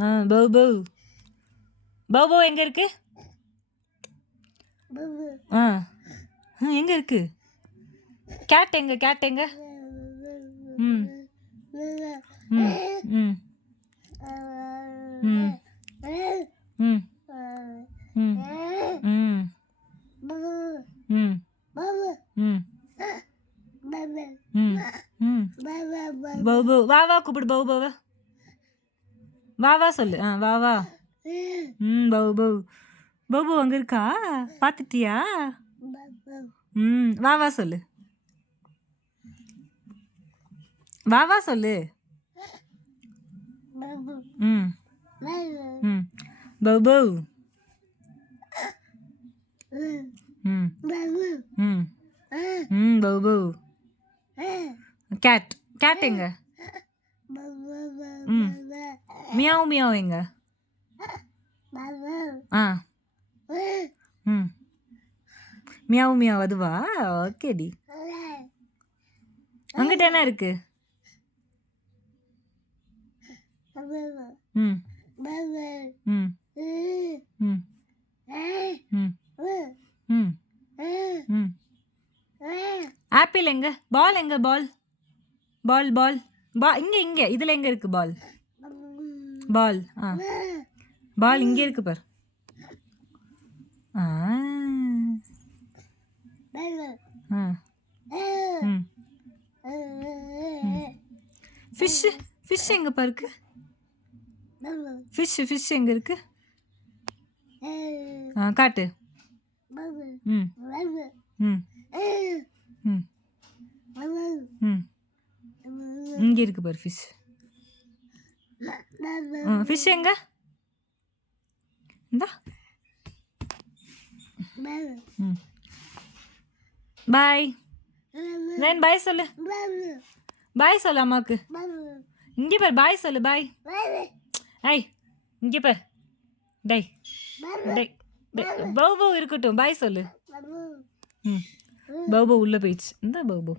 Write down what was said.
பௌ பௌ. பௌ பௌ எங்கே இருக்கு? எங்கே இருக்கு? கேட் எங்க? கேட் எங்க? ம் ம் ம் ம் ம் ம் ம் ம் ம் ம் பௌ பௌ. வா வா கூப்பிடு பௌ பௌ. வா வா சொல்லு. வா வா. பௌ பௌ. பௌ பௌ அங்கே இருக்கா? பார்த்துட்டியா? வா வா சொல்லு. வா வா சொல்லு. ம் ம் பௌ பௌ. ம் ம் பௌ பௌ. கேட். கேட் எங்க? மியாவ் மியாவ் எங்க? மியாவ் மியாவ் அதுவா? ஓகேடி. அங்கிட்ட என்ன இருக்கு? ம் ம் ம் ம் ம் ம் ஆப்பிள் எங்க? பால் எங்க? பால் பால் பால் இங்கே இங்கே இதில் எங்கே இருக்கு பால்? பால் பால் இங்கே இருக்கு பார். ஃபிஷ் ஃபிஷ் எங்கே பாருக்கு? ஃபிஷ் எங்கே இருக்கு? காட்டு. ம் ம் ம் ம் இங்கே இருக்கு பாரு ஃபிஷ். ஃபிஷ் எங்க? இந்தா. பாய். நான் பாய் சொல்லு. பாய் சொல்லு அம்மாவுக்கு. இங்கே பார் பாய் சொல்லு. பாய். ஐய் இங்கே பார். டை டை பௌ பௌ இருக்கட்டும். பாய் சொல்லு. பௌ பௌ உள்ளே போயிடுச்சு. இந்த பௌ பௌ.